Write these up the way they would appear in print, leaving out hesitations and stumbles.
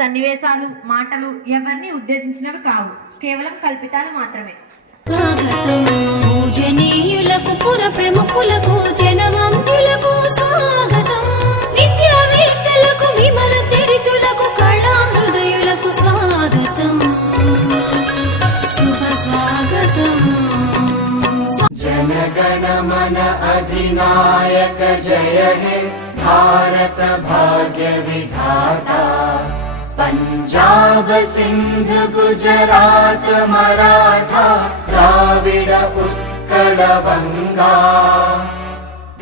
సన్నివేశాలు మాటలు ఎవరిని ఉద్దేశించినవి కావు, కేవలం కల్పితాలు మాత్రమే. పూజనీయులకు పుర ప్రముఖులకు జనవంతులకు స్వాగతం. విద్యావేత్తలకు విమల చరితులకు కళా హృదయులకు స్వాగతం. శుభ స్వాగతం. जनगण मन अधिनायक जय हे भारत भाग्य विधाता. पंजाब सिंध गुजरात मराठा द्राविड उत्कल बंगा.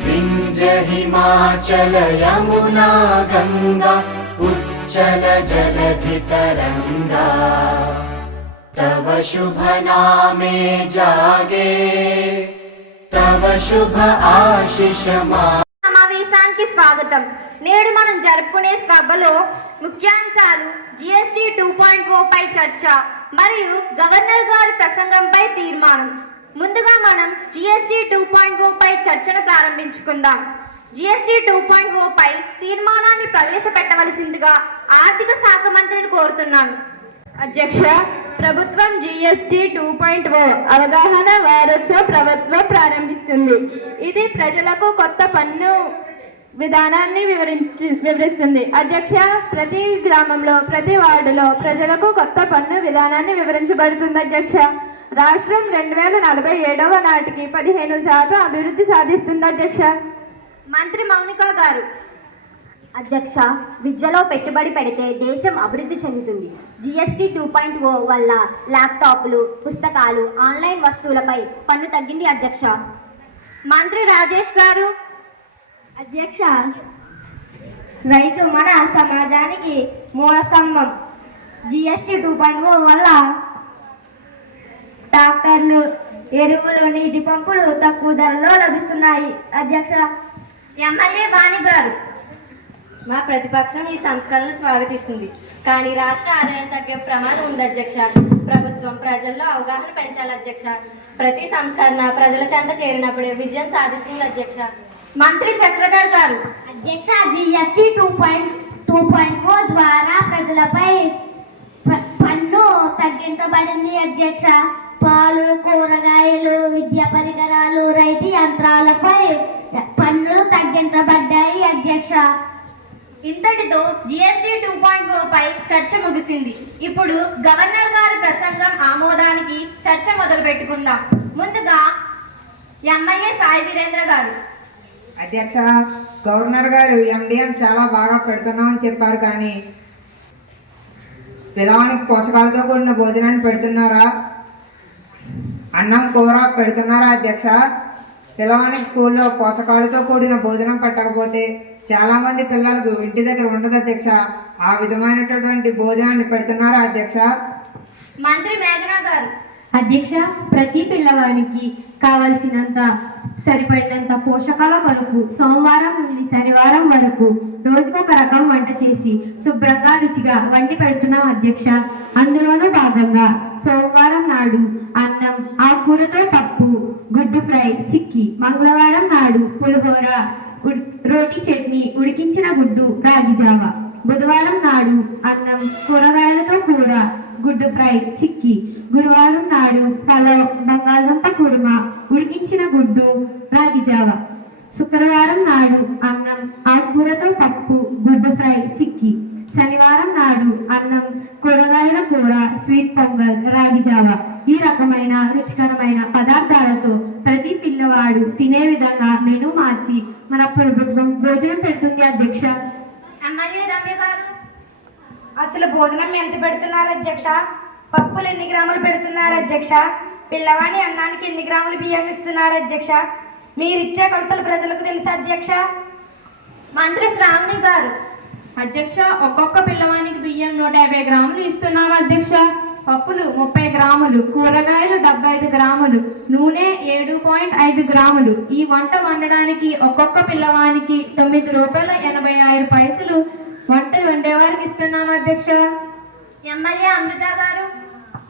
विंध्य हिमाचल यमुना गंगा उच्चल जलधि तरंगा. तव शुभ नामे जागे तव शुभ आशीष సమావేశానికి స్వాగతం. నేడు మనం జరుపుకునే సభలో ముఖ్యాంశాలు జిఎస్టి 2.0 పై చర్చ మరియు గవర్నర్ గారి ప్రసంగంపై తీర్మానం. ముందుగా మనం జిఎస్టి 2.0 పై చర్చను ప్రారంభించుకుందాం. జిఎస్టి 2.0 పై తీర్మానాన్ని ప్రవేశపెట్టవలసిందిగా ఆర్థిక శాఖ మంత్రిని కోరుతున్నాను. అధ్యక్ష, ప్రభుత్వం జిఎస్టి 2.0 అవగాహన వారోత్సవ ప్రభుత్వం ప్రారంభిస్తుంది. ఇది ప్రజలకు కొత్త పన్ను విధానాన్ని వివరిస్తుంది. అధ్యక్ష, ప్రతి గ్రామంలో ప్రతి వార్డులో ప్రజలకు కొత్త పన్ను విధానాన్ని వివరించబడుతుంది. అధ్యక్ష, రాష్ట్రం 2047 నాటికి 15% అభివృద్ధి సాధిస్తుంది. అధ్యక్ష. మంత్రి మౌనిక గారు. అధ్యక్ష, విద్యలో పెట్టుబడి పెడితే దేశం అభివృద్ధి చెందుతుంది. జిఎస్టి 2.0 వల్ల ల్యాప్టాప్లు, పుస్తకాలు, ఆన్లైన్ వస్తువులపై పన్ను తగ్గింది. అధ్యక్ష. మంత్రి రాజేష్ గారు. అధ్యక్ష, రైతు మన సమాజానికి మూల స్తంభం. జిఎస్టి 2.0 వల్ల ట్రాక్టర్లు, ఎరువులు, నీటి పంపులు తక్కువ ధరలో లభిస్తున్నాయి. అధ్యక్ష. ఎమ్మెల్యే వాణి గారు. మా ప్రతిపక్షం ఈ సంస్కరణలు స్వాగతిస్తుంది, కానీ రాష్ట్ర ఆదాయం తగ్గే ప్రమాదం ఉంది. అధ్యక్ష, ప్రభుత్వం ప్రజల్లో అవగాహన పెంచాలి. అధ్యక్ష, ప్రతి సంస్కరణ ప్రజల చెంత చేరినప్పుడే విజయం సాధిస్తుంది. అధ్యక్ష. మంత్రి చక్రధర్ గారు. అధ్యక్ష, జిఎస్టి 2.0 ద్వారా ప్రజలపై పన్ను తగ్గించబడింది. అధ్యక్ష, పాలు, కూరగాయలు, విద్యా పరికరాలు, రైతు యంత్రాలపై పన్నులు తగ్గించబడ్డాయి. అధ్యక్ష. ఇంతటితో జిఎస్టి 2.0 పై చర్చ ముగిసింది. ఇప్పుడు గవర్నర్ గారి ప్రసంగం ఆమోదానికి చర్చ మొదలు పెట్టుకుందాం. ముందుగా ఎమ్మెల్యే సాయి వీరేంద్ర గారు. అధ్యక్ష, గవర్నర్ గారు ఎండిఎం చాలా బాగా పెడుతున్నామని చెప్పారు, కానీ పిల్లవానికి పోషకాలతో కూడిన భోజనాన్ని పెడుతున్నారా? అన్నం కూర పెడుతున్నారా? అధ్యక్ష, పిల్లవానికి స్కూల్లో పోషకాలతో కూడిన భోజనం పెట్టకపోతే చాలామంది పిల్లలకు ఇంటి దగ్గర ఉండదు. అధ్యక్ష, ఆ విధమైనటువంటి భోజనాన్ని పెడుతున్నారా? అధ్యక్ష. మంత్రి మేఘనా గారు. అధ్యక్ష, ప్రతి పిల్లవానికి కావలసినంత సరిపడినంత పోషకాల కొరకు సోమవారం నుండి శనివారం వరకు రోజుకొక రకం వంట చేసి శుభ్రంగా రుచిగా వండి పెడుతున్నాం. అధ్యక్ష. అందులోనూ భాగంగా సోమవారం నాడు అన్నం, ఆకుకూరతో పప్పు, గుడ్డు ఫ్రై, చిక్కీ. మంగళవారం నాడు పులిహోర, రోటి చట్నీ, ఉడికించిన గుడ్డు, రాగి జావ. బుధవారం నాడు అన్నం, కూరగాయలతో కూర, గుడ్డు ఫ్రై, చిక్కీ. గురువారం నాడు పలావ్, బంగాళదుంప కుర్మా, ఉడికించిన గుడ్డు, రాగి జావ. శుక్రవారం నాడు అన్నం, ఆకుకూరతో పప్పు, గుడ్డు ఫ్రై, చిక్కీ. శనివారం నాడు అన్నం, కూరగాయల కూర, స్వీట్ పొంగల్, రాగి జావ. ఈ రకమైన రుచికరమైన పదార్థాలతో ప్రతి పిల్లవాడు తినే విధంగా మెనూ మార్చి మన ప్రభుత్వం భోజనం పెడుతుంది. అధ్యక్ష. ఎమ్మెల్యే రమ్య గారు. అసలు భోజనం ఎంత పెడుతున్నారు? అధ్యక్ష. పప్పులు ఎన్ని గ్రాములు పెడుతున్నారు? అధ్యక్ష. పిల్లవాని అన్నానికి ఎన్ని గ్రాములు బియ్యం ఇస్తున్నారు? అధ్యక్ష. మీరిచ్చే కొలతలు ప్రజలకు తెలుసా? అధ్యక్ష. మంత్రి శ్రావణి గారు. అధ్యక్ష, ఒక్కొక్క పిల్లవానికి బియ్యం 150 గ్రాములు ఇస్తున్నాం. అధ్యక్ష. పప్పులు 30 గ్రాములు, కూరగాయలు 75 గ్రాములు, నూనె 7.5 గ్రాములు. ఈ వంట వండడానికి ఒక్కొక్క పిల్లవానికి ₹9.85 వంట వండేవారికి ఇస్తున్నాం. అధ్యక్ష. ఎమ్మెల్యే అమృత గారు.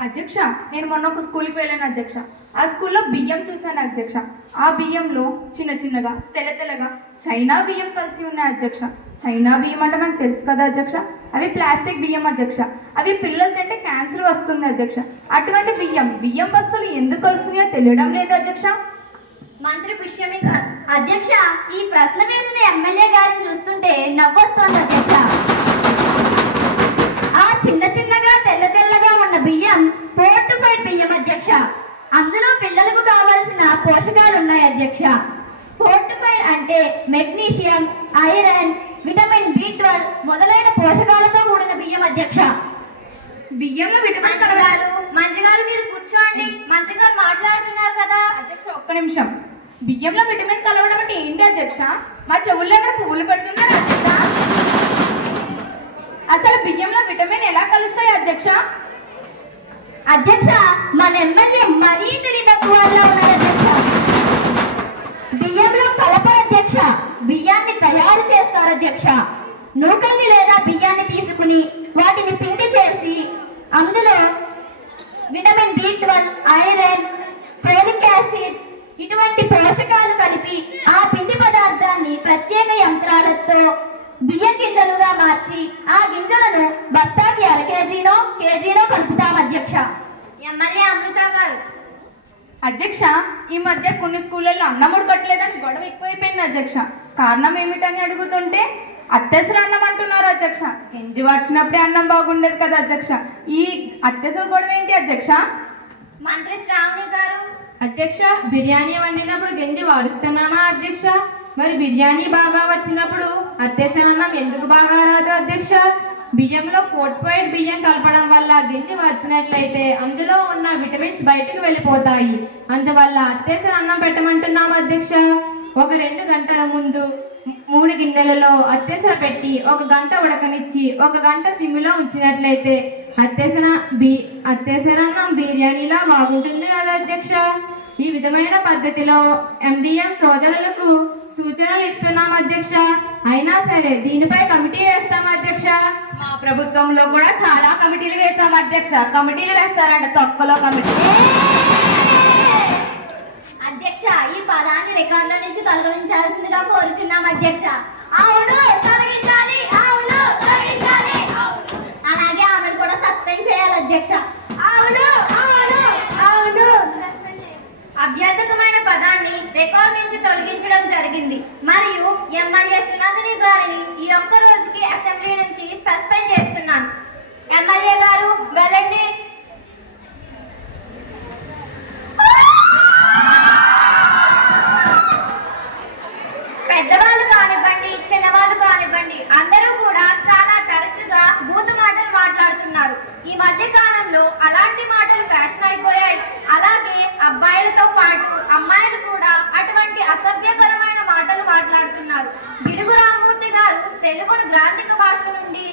అధ్యక్ష, నేను మొన్న ఒక స్కూల్కి వెళ్ళాను. అధ్యక్ష, ఆ స్కూల్లో బియ్యం చూశాను. అధ్యక్ష, ఆ బియ్యంలో చిన్న చిన్నగా తెల్లగా చైనా బియ్యం కలిసి ఉన్నాయి అధ్యక్ష. చైనా బియ్యం అంటే మనకు తెలుసు కదా అధ్యక్ష, అవి ప్లాస్టిక్ బియ్యం అధ్యక్ష. అవి పిల్లలు తింటే క్యాన్సర్ వస్తుంది అధ్యక్ష. అటువంటి బియ్యం వస్తువులు ఎందుకు కలుస్తున్నాయో తెలియడం లేదు అధ్యక్ష. మంత్రి పుష్యమి గారు. అధ్యక్ష, ఈ ప్రశ్న వేసిన ఎమ్మెల్యే గారిని చూస్తుంటే నవ్వొస్తోంది అధ్యక్ష. ఆ చిన్నగా తెల్లగా ఉన్న బియ్యం ఫోర్టిఫైడ్ బియ్యం అధ్యక్ష. అందులో పిల్లలకు కావాల్సిన పోషకాలు ఉన్నాయి అధ్యక్ష. ఫోర్టిఫైడ్ అంటే మెగ్నీషియం, ఐరన్, విటమిన్ B12 మొదలైన పోషకాలతో కూడిన బియ్యం అధ్యక్ష. బియ్యంలో విటమిన్ గారు, మంత్రి గారు మీరు కూర్చోండి. మంత్రి గారు మాట్లాడుతున్నారు కదా. అధ్యక్ష ఒక్క నిమిషం. బియ్యంలో విటమిన్ కలవడం అంటే ఏంటి అధ్యక్ష? మా చెవుల్లో ఏమైనా పువ్వులు పెడుతున్నారా అధ్యక్ష? అసలు బియ్యంలో విటమిన్ ఎలా కలుస్తాయి అధ్యక్ష? అధ్యక్ష, మన ఎమ్మెల్యే మరీ తెలియదక్కువలో ఉన్నారు అధ్యక్ష. బియ్యంలో కలపరు అధ్యక్ష, బియ్యాన్ని తయారు చేస్తారు అధ్యక్ష. నూకల్ని లేదా బియ్యాన్ని తీసుకుని వాటిని పిండి చేసి అందులో vitamin B12, iron, folic acid ఇటువంటి పోషకాలు కలిపి ఆ పిండి పదార్థాన్ని ప్రత్యేక యంత్రాలతో బియ్యం గింజలుగా మార్చి ఆ గింజలను బస్తాకి అర కేజీనో కలుపుతాం అధ్యక్ష. ఎమ్మెల్యే అమృత గారు. అధ్యక్ష, ఈ మధ్య కొన్ని స్కూళ్ళల్లో అన్నం ఉడకట్లేదని గొడవ ఎక్కువైపోయింది అధ్యక్ష. కారణం ఏమిటని అడుగుతుంటే అత్యవసర అన్నం అంటున్నారు అధ్యక్ష. ఎంజి వచ్చినప్పుడే అన్నం బాగుండేది కదా అధ్యక్ష. ఈ అత్యవసర గొడవ ఏంటి అధ్యక్ష? మంత్రి శ్రావణి గారు. అధ్యక్ష, బిర్యానీ వండినప్పుడు గంజి వారుస్తున్నామా అధ్యక్ష? మరి బిర్యానీ బాగా వచ్చినప్పుడు అత్యవసరన్నం ఎందుకు బాగా రాదు అధ్యక్ష? బియ్యంలో ఫోర్టిఫైడ్ బియ్యం కలపడం వల్ల గింజ వచ్చినట్లయితే అందులో ఉన్న విటమిన్స్ బయటకు వెళ్ళిపోతాయి. అందువల్ల అత్యవసర అన్నం పెట్టమంటున్నాం అధ్యక్ష. ఒక 2 గంటల ముందు 3 గిన్నెలలో అత్యవసర పెట్టి 1 గంట ఉడకనిచ్చి 1 గంట సిమ్లో ఉంచినట్లయితే అత్యవసర అన్నం బిర్యానీలా బాగుంటుంది కదా అధ్యక్ష. ఈ విధమైన పద్ధతిలో MDM సోదరులకు సూచనలు ఇస్తున్నాం అధ్యక్ష. అయినా సరే దీనిపై కమిటీ వేస్తాం అధ్యక్ష. మా ప్రభుత్వంలో కూడా చాలా కమిటీలు వేసాం అధ్యక్ష. కమిటీలు వేస్తారంట, తొక్కలో కమిటీ. అధ్యక్ష, ఈ పదాన్ని రికార్డుల నుంచి తొలగించాల్సిందిగా కోరుచున్నాం అధ్యక్ష. అవును తొలగించాలి, అవును తొలగించాలి. అలాగే ఆమెను కూడా సస్పెండ్ చేయాలి అధ్యక్ష. అవును అవును అవును. అభ్యర్థకమైన పదాన్ని రికార్డు నుంచి తొలగించడం జరిగింది మరియు ఎమ్మెల్యే సునందిని గారిని ఈ ఒక్క రోజుకి అసెంబ్లీ నుంచి సస్పెండ్ చేస్తున్నాను. ఎమ్మెల్యే గారు వెళ్ళండి. పెద్దవాళ్ళు కానివ్వండి, చిన్నవాళ్ళు కానివ్వండి, అందరూ కూడా చాలా తరచుగా బూతు మాటలు మాట్లాడుతున్నారు. ఈ మధ్య కాలంలో అలాంటి మాటలు ఫ్యాషన్ అయిపోయాయి. అలాగే అబ్బాయిలతో పాటు అమ్మాయిలు కూడా అటువంటి అసభ్యకరమైన మాటలు మాట్లాడుతున్నారు. గిడుగు రామమూర్తి గారు తెలుగును గ్రాంధిక భాష నుండి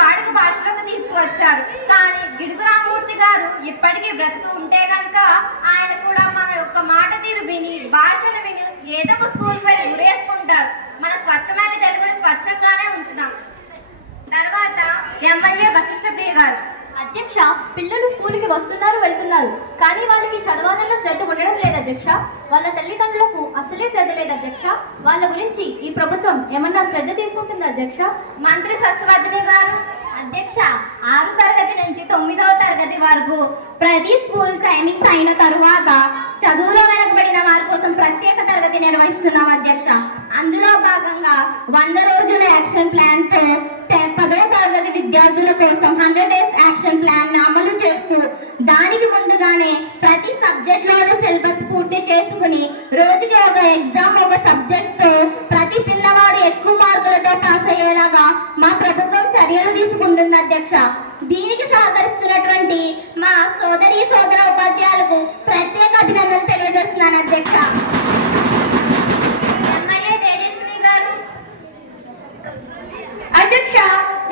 వాడుక భాషలోకి తీసుకువచ్చారు. కానీ గిడుగు రామమూర్తి గారు ఇప్పటికీ బ్రతుకు ఉంటే కనుక ఆయన కూడా మన యొక్క మాట తీరు విని భాషను విని ఏదో ఒక స్కూల్కి వెళ్ళి ఉరేసుకుంటారు. మన స్వచ్ఛమైన తెలుగుని స్వచ్ఛంగానే ఉంచుదాం. తర్వాత ఎమ్మెల్యే వశిష్ఠ ప్రియ గారు. అధ్యక్ష, పిల్లలు స్కూల్కి వస్తున్నారు వెళ్తున్నారు, కానీ వాళ్ళకి చదవాలలో శ్రద్ధ ఉండడం లేదు అధ్యక్ష. వాళ్ళ తల్లిదండ్రులకు అసలే శ్రద్ధ లేదు అధ్యక్ష. వాళ్ళ గురించి ఈ ప్రభుత్వం ఏమన్నా శ్రద్ధ తీసుకుంటుంది అధ్యక్ష? మంత్రి సత్యవర్ధని గారు. అధ్యక్ష, 6వ తరగతి నుంచి 9వ తరగతి వరకు ప్రతి స్కూల్ టైమింగ్స్ అయిన తరువాత చదువులో వెనకబడిన వారి కోసం ప్రత్యేక తరగతి నిర్వహిస్తున్నాం అధ్యక్ష. అందులో భాగంగా 100 రోజుల యాక్షన్ ప్లాన్ తో 10వ తరగతి విద్యార్థుల కోసం 100 డేస్ యాక్షన్ ప్లాన్ అమలు చేస్తూ దానికి ముందుగానే ప్రతి సబ్జెక్ట్ లోనూ సిలబస్ పూర్తి చేసుకుని రోజుకి ఒక ఎగ్జామ్ ఒక సబ్జెక్ట్ తో ప్రతి పిల్లవాడు ఎక్కువ మార్కులతో పాస్ అయ్యేలాగా మా ప్రభుత్వం చర్యలు తీసుకుంటుంది అధ్యక్ష. దీనికి సహకరిస్తున్నటువంటి మా సోదర ఉపాధ్యాయులకు ప్రత్యేక అభినందనలు తెలియజేస్తున్నాను అధ్యక్ష. ఎమ్మెల్యే తేజస్విని గారు. అధ్యక్ష,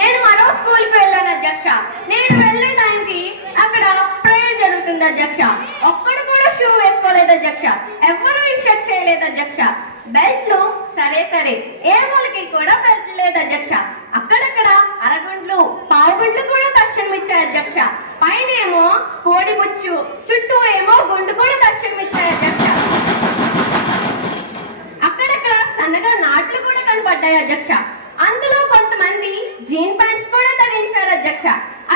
నేను మరో స్కూల్కి వెళ్ళాను అధ్యక్ష. నేను వెళ్ళే టైంకి అక్కడ ప్రేయర్ జరుగుతుంది అధ్యక్ష. ఒక్కడు కూడా షూ వేసుకోలేదు అధ్యక్ష. ఎవ్వరూ ఇన్షర్ట్ చేయలేదు అధ్యక్ష. బెల్ట్లు సరే ఏ వాళ్ళకి కూడా బెల్ట్ లేదు అధ్యక్ష. అక్కడక్కడ అరగుండ్లు పావుగుండ్లు కూడా దర్శనమిచ్చాయి అధ్యక్ష. పైనేమో కోడి ముచ్చు, చుట్టూ ఏమో గుండు కూడా దర్శనమిచ్చాయి అధ్యక్ష. అక్కడ సన్నగా నాట్లు కూడా కనపడ్డాయి అధ్యక్ష. అందులో కొంతమంది జీన్ ప్యాంట్స్ కూడా ధరించారు అధ్యక్ష.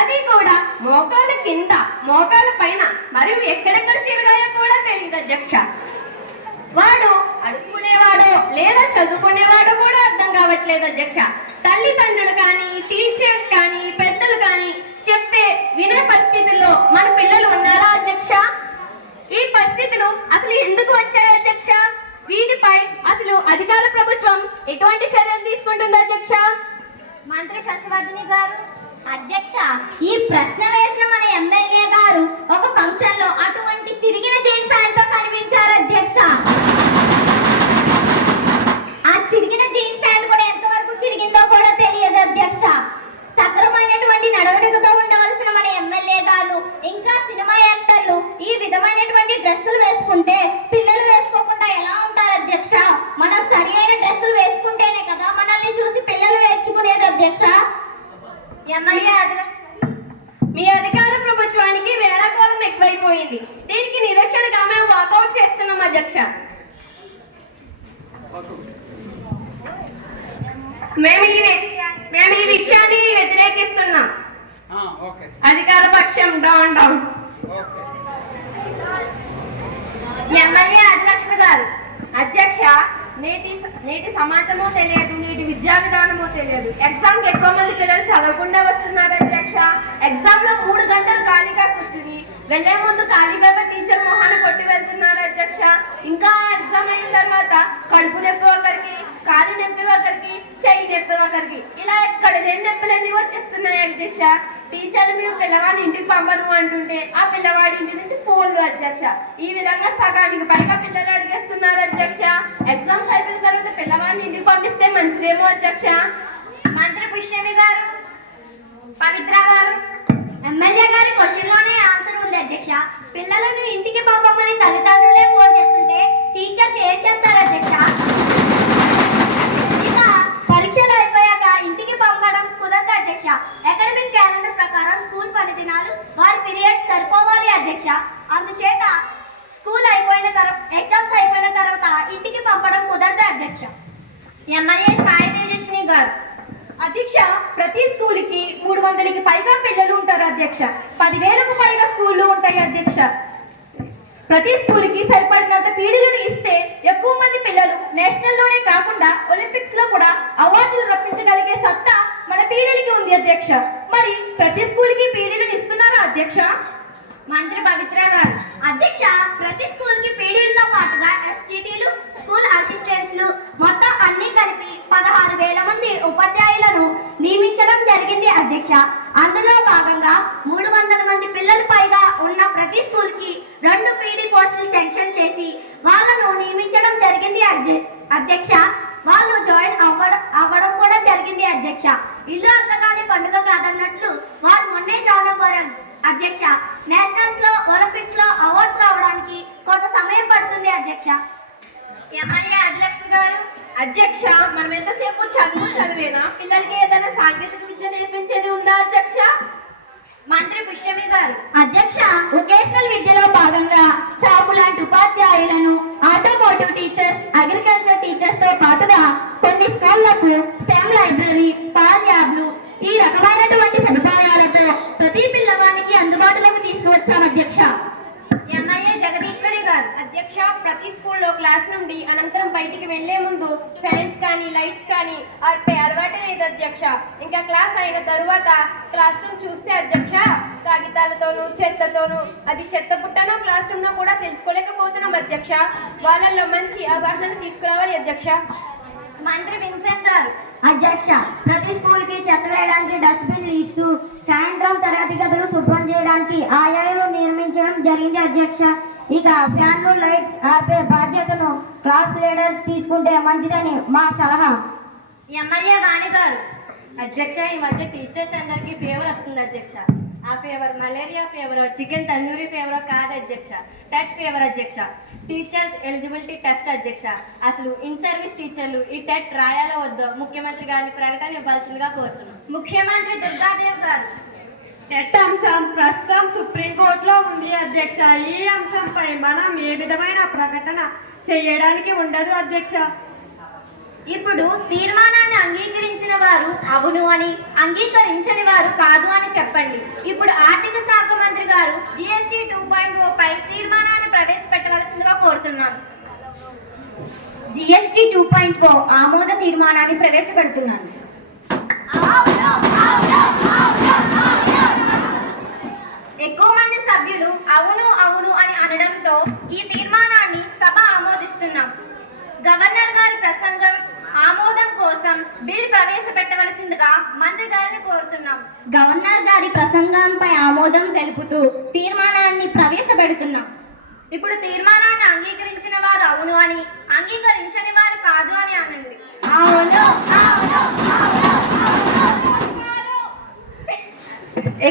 అది కూడా మోకాల కింద, మోకాల పైన, మరియు ఎక్కడెక్కడ చిరగాయో కూడా తెలియదు అధ్యక్ష. వాడు అడుక్కునేవాడో లేదా చదువుకునేవాడో కూడా అర్థం కావట్లేదు అధ్యక్ష. తల్లిదండ్రులు కానీ, టీచర్స్ కానీ, పెద్దలు కానీ చెప్తే వినే పరిస్థితుల్లో మన పిల్లలు ఉన్నారా అధ్యక్ష? ఈ పరిస్థితులు అసలు ఎందుకు వచ్చాయి అధ్యక్ష? వీటిపై అసలు అధికార ప్రభుత్వం ఎటువంటి చర్యలు తీసుకుంటుంది అధ్యక్ష? మంత్రి సత్యవర్ధిని గారు. అధ్యక్ష, ఈ ప్రశ్న వేసిన మన ఎమ్మెల్యే గారు ఒక ఫంక్షన్ లో అటువంటి చిరిగిన జీన్ ప్యాంట్ తో కనిపించారు అధ్యక్ష. ఆ చిరిగిన జీన్ ప్యాంట్ కూడా ఎంతవరకు చిరిగిందో కూడా తెలియదు అధ్యక్ష. సక్రమైనటువంటి నడవడికతో ఉండవలసిన మన ఎమ్మెల్యే గారు ఇంకా సినిమా యాక్టర్లు ఈ విధమైనటువంటి డ్రెస్సులు వేసుకుంటే పిల్లలు వేసుకోకుండా ఎలా ఉంటారు అధ్యక్ష? మనం సరి అయిన డ్రెస్సులు వేసుకుంటేనే కదా మనల్ని చూసి పిల్లలు నేర్చుకునేది అధ్యక్ష. మీ అధికార ప్రభుత్వానికి వేళాకోళం ఎక్కువైపోయింది. దీనికి నిరసనగా మేము వాకౌట్ చేస్తున్నాం అధ్యక్ష. మేము ఈ విషయాన్ని వ్యతిరేకిస్తున్నాం. అధికార పక్షం డౌన్ డౌన్. ఎమ్మెల్యే ఆదిలక్ష్మి గారు. అధ్యక్ష, నేటి సమాజమో తెలియదు, నేటి విద్యా విధానమో తెలియదు. ఎగ్జామ్ కి ఎక్కువ మంది పిల్లలు చదవకుండా వస్తున్నారు అధ్యక్ష. ఎగ్జామ్ లో 3 గంటలు ఖాళీగా కూర్చుని వెళ్లే ముందు ఖాళీ పేపర్ టీచర్ మొహాన్ని కొట్టి వెళ్తున్నారు అధ్యక్ష. ఇంకా ఎగ్జామ్ అయిన తర్వాత కడుపు నొప్పి ఒకరికి, కాలు నొప్పి ఒకరికి, చెయ్యి నొప్పి ఒకరికి, ఇలా ఎక్కడ లేని నొప్పులన్నీ వచ్చేస్తున్నాయి అధ్యక్ష. టీచర్లు మేము పిల్లవాడిని ఇంటికి పంపను అంటుంటే ఆ పిల్లవాడి ఇంటి నుంచి ఫోన్లు అధ్యక్ష. ఈ విధంగా సగానికి పైగా పిల్లలు అడిగేస్తున్నారు అధ్యక్ష. ఎగ్జామ్స్ అయిపోయిన తర్వాత పిల్లవాడిని ఇంటికి పంపిస్తే మంచిదేమో అధ్యక్ష. మంత్రి పుష్యమి గారు. పవిత్ర గారు. ఎమ్మెల్యే గారి క్వశ్చన్ లోనే ఆన్సర్ ఉంది అధ్యక్ష. పిల్లలను ఇంటికి పంపమని తల్లిదండ్రులే ఫోన్ చేస్తుంటే టీచర్స్ ఏం చేస్తారు అధ్యక్ష? ఇక పరీక్షలు అయిపోయాక ఇంటికి పంపడం కుదరదు అధ్యక్ష. అకాడమిక్ క్యాలెండర్ ప్రకారం స్కూల్ పనిదినాలు వారి పీరియడ్ సరిపోవాలి అధ్యక్ష. అందుచేత స్కూల్ అయిపోయిన తర్వాత, ఎగ్జామ్స్ అయిపోయిన తర్వాత ఇంటికి పంపడం కుదరదు అధ్యక్ష. ఎమ్మెల్యే సాయి తేజస్విని గారు. అధ్యక్ష, ప్రతి స్కూల్కి 300కి పైగా పిల్లలు ఉంటారు అధ్యక్ష. 10,000కు పైగా స్కూళ్ళు ఉంటాయి అధ్యక్ష. ప్రతి స్కూల్కి సరిపడినంత పీడీలను ఇస్తే ఎక్కువ మంది పిల్లలు నేషనల్ లోనే కాకుండా ఒలింపిక్స్ లో కూడా అవార్డులు రప్పించగలిగే సత్తా మన పీడీలకి ఉంది అధ్యక్ష. మరి ప్రతి స్కూల్కి పీడీలను ఇస్తున్నారా అధ్యక్ష? మంత్రి పవిత్ర గారు. అధ్యక్ష, ప్రతి స్కూల్ కి పీడీలతో పాటుగా ఎస్టీటీలు, స్కూల్ అసిస్టెంట్స్లు మొత్తం అన్ని కలిపి 16,000 మంది ఉపాధ్యాయులను నియమించడం జరిగింది అధ్యక్ష. అందులో భాగంగా 300 మంది పిల్లలు పైగా ఉన్న ప్రతి స్కూల్ కి 2 పీడీ పోస్టులు శాంక్షన్ చేసి వాళ్ళను నియమించడం జరిగింది అధ్యక్ష. వాళ్ళు జాయిన్ అవ్వడం కూడా జరిగింది అధ్యక్ష. ఇల్లు అంతగానే పండుగ కాదన్నట్లు వారు మొన్నే జాయిన్ అవ్వారు అధ్యక్ష. నేషనల్స్ లో, ఒలింపిక్స్ లో అవార్డ్స్ రావడానికి కొంత సమయం పడుతుంది అధ్యక్ష. ఎమ్మెల్యే ఆదిలక్ష్మి గారు. అధ్యక్ష, మనం ఎంతసేపు చదివేనా? పిల్లలకి ఏదైనా సాంకేతిక విద్య నేర్పించేది ఉందా అధ్యక్ష? మంత్రి పుష్యమి గారు. అధ్యక్ష, వొకేషనల్ విద్యలో భాగంగా చాపు లాంటి ఉపాధ్యాయులను, ఆటోమోటివ్ టీచర్స్, అగ్రికల్చర్ టీచర్స్ తో పాటుగా కొన్ని స్కూళ్లకు స్టెమ్ లైబ్రరీ, పాల్ ల్యాబ్లు, ఈ రకమైనటువంటి సదుపాయాలతో ప్రతి పిల్లవానికి అందుబాటులోకి తీసుకువచ్చాం అధ్యక్ష. ఎమ్మెల్యే జగదీశ్వరి గారు. అధ్యక్ష, ప్రతి స్కూల్లో క్లాస్ నుండి అనంతరం బయటికి వెళ్లే ముందు ఫ్యాన్స్ కానీ, లైట్స్ కానీ ఆర్పే అలవాటు లేదు అధ్యక్ష. ఇంకా క్లాస్ అయిన తరువాత క్లాస్ రూమ్ చూస్తే అధ్యక్ష, కాగితాలతోనూ చెత్తతోనూ, అది చెత్త పుట్టనో క్లాస్ రూమ్ లో కూడా తెలుసుకోలేకపోతున్నాం అధ్యక్ష. వాళ్ళల్లో మంచి అవగాహన తీసుకురావాలి అధ్యక్ష. మంత్రి విన్సెంట్ గారు. అధ్యక్ష, ప్రతి స్కూల్ కి చెత్త వేయడానికి డస్ట్బిన్లు ఇస్తూ సాయంత్రం తరగతి గదులు శుభ్రం చేయడానికి ఆయాలు నిర్మించడం జరిగింది అధ్యక్ష. ఇక ఫ్యాన్లు, లైట్స్ ఆర్పే బాధ్యతను క్లాస్ లీడర్స్ తీసుకుంటే మంచిదని మా సలహా. ఎమ్మెల్యే వాణి గారు. అధ్యక్ష, ఈ మధ్య టీచర్స్ అందరికి ఫీవర్ వస్తుంది అధ్యక్ష. ఆ fever malaria fever, chicken tandoori fever కాదు అధ్యక్ష, టెట్ ఫీవర్ అధ్యక్ష. టీచర్స్ ఎలిజిబిలిటీ టెస్ట్ అధ్యక్ష. అసలు ఇన్ సర్వీస్ టీచర్లు ఈ టెట్ రాయాలో వద్దో ముఖ్యమంత్రి గారిని ప్రకటన ఇవ్వాల్సిందిగా కోరుతున్నాం. ముఖ్యమంత్రి దుర్గాదేవ్ గారు. టెట్ అంశం ప్రస్తుతం సుప్రీంకోర్టులో ఉంది అధ్యక్ష. ఈ అంశంపై మనం ఏ విధమైన ప్రకటన చేయడానికి ఉండదు అధ్యక్ష. ఇప్పుడు తీర్మానాన్ని అంగీకరించిన వారు అవును అని, అంగీకరించని వారు కాదు అని చెప్పండి. ఇప్పుడు ఆర్థిక శాఖ మంత్రి గారు GST 2.0 పై తీర్మానాన్ని ప్రవేశపెట్టవలసిందిగా కోరుతున్నాను. GST 2.0 ఆమోద తీర్మానాన్ని ప్రవేశపెడుతున్నాను. ఎక్కువ మంది సభ్యులు అవును అవును అని అనడంతో ఈ తీర్మానాన్ని సభ ఆమోదిస్తున్నాం. గవర్నర్ గారి ప్రసంగం ఆమోదం కోసం బిల్ ప్రవేశపెట్టవలసిందిగా మంత్రి గారిని కోరుతున్నాం. గవర్నర్ గారి ప్రసంగంపై ఆమోదం తెలుపుతూ తీర్మానాన్ని ప్రవేశపెడుతున్నాం. ఇప్పుడు తీర్మానాన్ని అంగీకరించిన వారు అవును అని, అంగీకరించని వారు కాదు అని అనండి.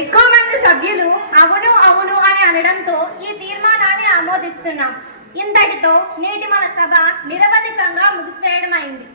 ఎక్కువ మంది సభ్యులు అవును అవును అని అనడంతో ఈ తీర్మానాన్ని ఆమోదిస్తున్నాం. ఇంతటితో నేటి మన సభ నిరవధికంగా ముగిసివేయడం అయింది.